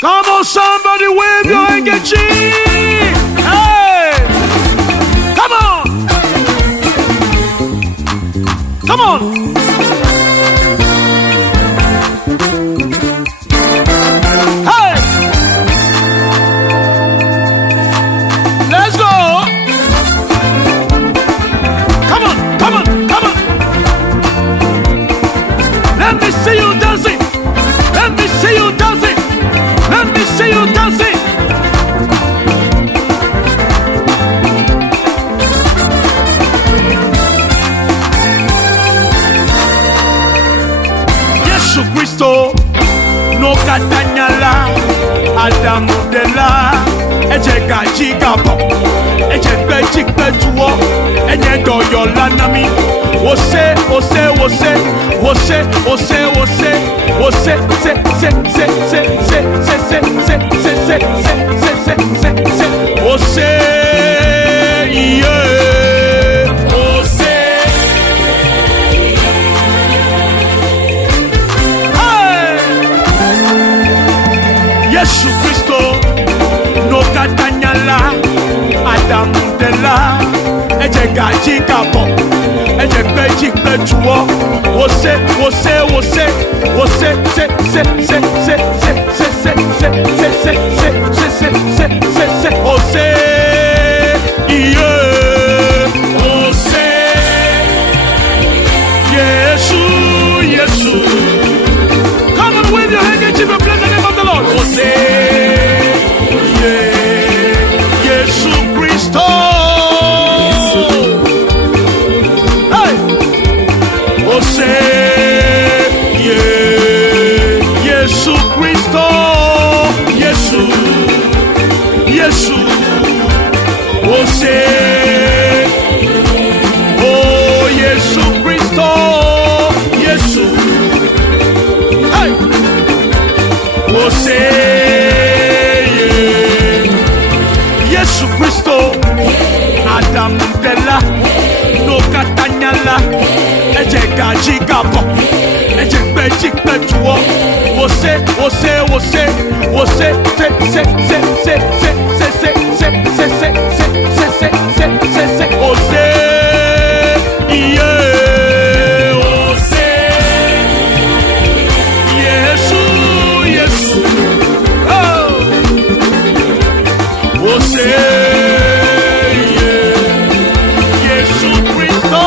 Come on, somebody wave your handkerchief. Hey! Come on! Come on! Hey! Let's go! Come on, come on, come on! Let me see you dancing! Let me see you dancing! Let me see you dancing! Yesu Kristo no katanyala Adamu dela eje gaji gabo eje gbeji gbejuwo enye doyo lanami wose wose wose wose wose wose wose se se se se se se se se se se se se se se wose yeah wose hey Yesu Kristo no katanyala Adamu dela eje gaji gabo eje gbeji gbejuwo wose wose wose wose se se se se se se se se se se se se se se se wose yeah wose Yesu Yesu. Come on, wave your handkerchief and bless the name of the Lord. Wose yeah Yesu Kristo. Yesu Kristo, Yesu, Yesu, Ose, oh Yesu Kristo, Yesu, hey, Ose, Yesu Kristo, Adamu dela, no katanyala, eje gaji gabo. Você, você, você, você, se, se, se, se, se, se, se, se, se, se, se, se, se, se, se, você, yeah, você, Yesu, Yesu, oh, você, yeah, Yesu Cristo,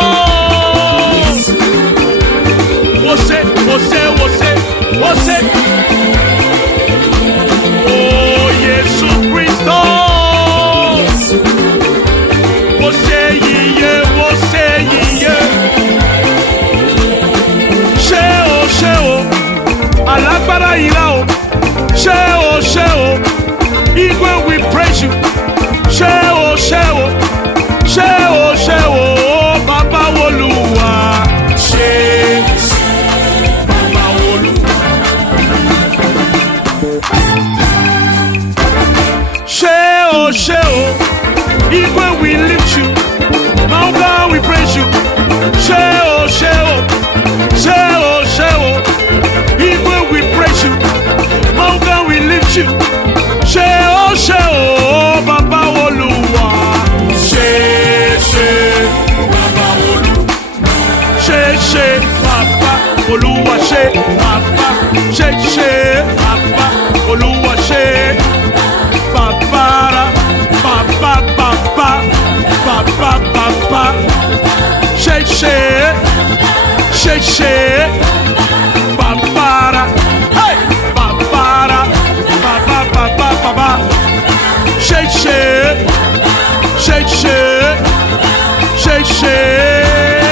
você, você, você. Você, oh Yesu Cristo, você iye, Sheo, alágbára ìlà o, Sheo, Igwe we praise you, Sheo, Baba Olúwa, Sheo, Igwe we lift you, Mount God we praise you, Sheo, Igwe we praise you, Mount God we lift you, Sheo, Baba Olúwa, Baba Olúwa, Baba Olúwa, Baba Olúwa, Babara, Baba, She, Babara, hey, Babara, Baba, She,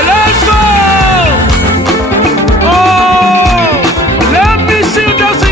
let's go! Oh, let me see you dancing.